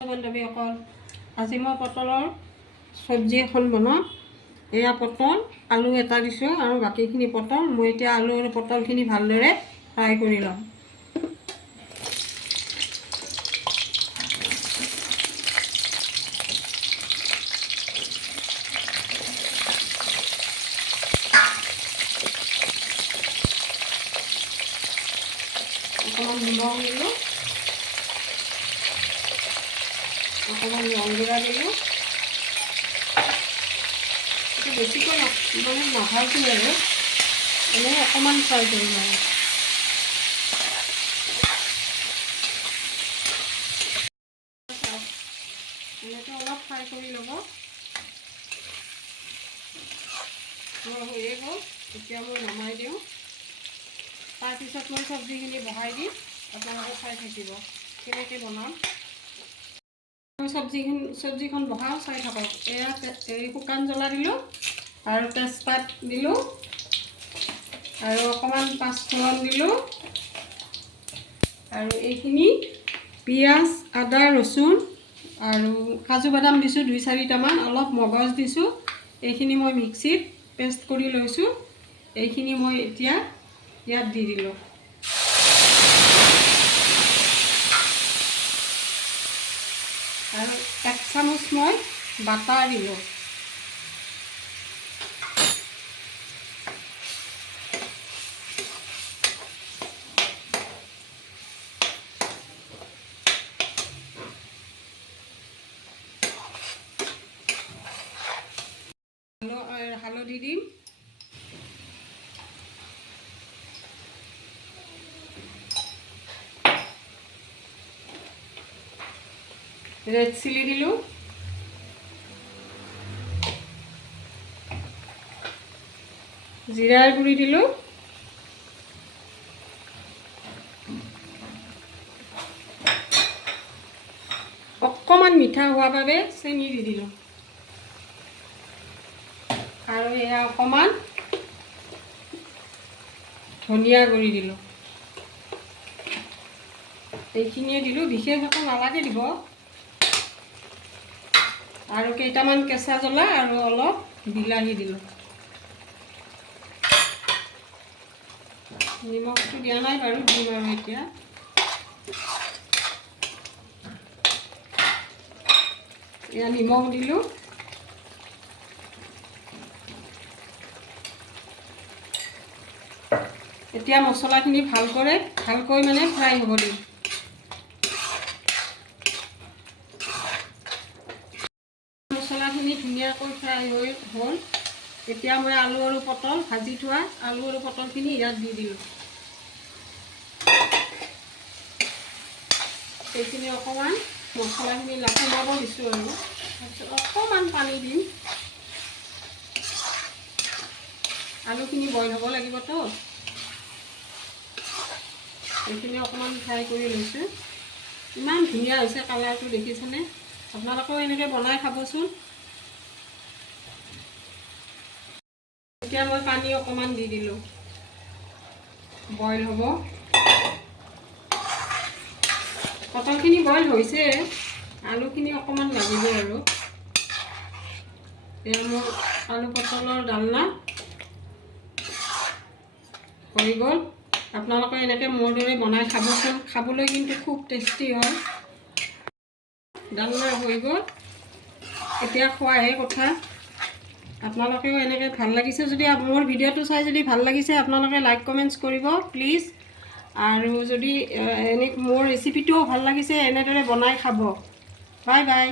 বান্ধৱীসকল, আজি মই পটলৰ চব্জি এখন বনাম। এয়া পটল, আলু এটা দিছোঁ আৰু বাকীখিনি পটল। মই এতিয়া আলু আৰু পটলখিনি ভালদৰে ফ্ৰাই কৰি ল'ম। অকণমান নিমখ দিলোঁ, অকণমান ৰং গুড়া দিলোঁ। বেছিকৈ মানে নাভাজোঁ আৰু এনেই অকণমান ফ্ৰাই কৰিম আৰু এনেকৈ অলপ ফ্ৰাই কৰি ল'ব। হৈয়ে গ'ল, এতিয়া মই নমাই দিওঁ। তাৰপিছত মই চব্জিখিনি বহাই দিম, আপোনালোকে চাই থাকিব কেনেকৈ বনাম। চব্জিখন বহাওঁ, চাই থাকক। এয়া শুকান জ্বলা দিলোঁ আৰু তেজপাত দিলোঁ আৰু অকণমান পাঁচফোৰণ দিলোঁ আৰু এইখিনি পিঁয়াজ, আদা, ৰচুন আৰু কাজু বাদাম দিছোঁ 2-4টামান, অলপ মগজ দিছোঁ। এইখিনি মই মিক্সিত পেষ্ট কৰি লৈছোঁ। এইখিনি মই এতিয়া ইয়াত দি দিলোঁ আৰু 1 চামুচ মই বাটাৰ দিলোঁ। হালধি দিম, ৰেড চিলি দিলোঁ, জিৰাৰ গুড়ি দিলোঁ, অকণমান মিঠা হোৱাৰ বাবে চেনি দি দিলোঁ আৰু এয়া অকণমান ধনিয়া গুড়ি দিলোঁ। এইখিনিয়ে দিলোঁ, বিশেষ একো নালাগে দিব। আৰু কেইটামান কেঁচা জ্বলা আৰু অলপ বিলাহী দিলোঁ। নিমখটো দিয়া নাই বাৰু, দিম আৰু এতিয়া। এয়া নিমখ দিলোঁ। এতিয়া মছলাখিনি ভালকৈ মানে ফ্ৰাই হ'ব দিম। মছলাখিনি ধুনীয়াকৈ ফ্ৰাই হ'ল। এতিয়া মই আলু আৰু পটল ভাজি থোৱা আলু আৰু পটলখিনি ইয়াত দি দিলোঁ। সেইখিনি অকণমান মছলাখিনি সোমাব দিছোঁ আৰু তাৰপিছত অকণমান পানী দিম। আলুখিনি বইল হ'ব লাগিবতো। এইখিনি অকণমান ফ্ৰাই কৰি লৈছোঁ। ইমান ধুনীয়া হৈছে কালাৰটো, দেখিছেনে? আপোনালোকেও এনেকৈ বনাই খাবচোন। এতিয়া মই পানী অকণমান দি দিলোঁ, বইল হ'ব। পটলখিনি বইল হৈছে, আলুখিনি অকণমান লাগিব আৰু। এয়া মোৰ আলু পটলৰ ডালনা হৈ গ'ল। আপোনালোকে এনেকৈ মোৰ দৰে বনাই খাবচোন, খাবলৈ কিন্তু খুব টেষ্টি হয়। ডালনা হৈ গ'ল, এতিয়া খোৱাহে কথা। আপোনালোকেও এনেকৈ ভাল লাগিছে যদি, মোৰ ভিডিঅ'টো চাই যদি ভাল লাগিছে, আপোনালোকে লাইক কমেণ্টছ কৰিব প্লিজ। আৰু যদি মোৰ ৰেচিপিটোও ভাল লাগিছে, এনেদৰে বনাই খাব। Bye bye.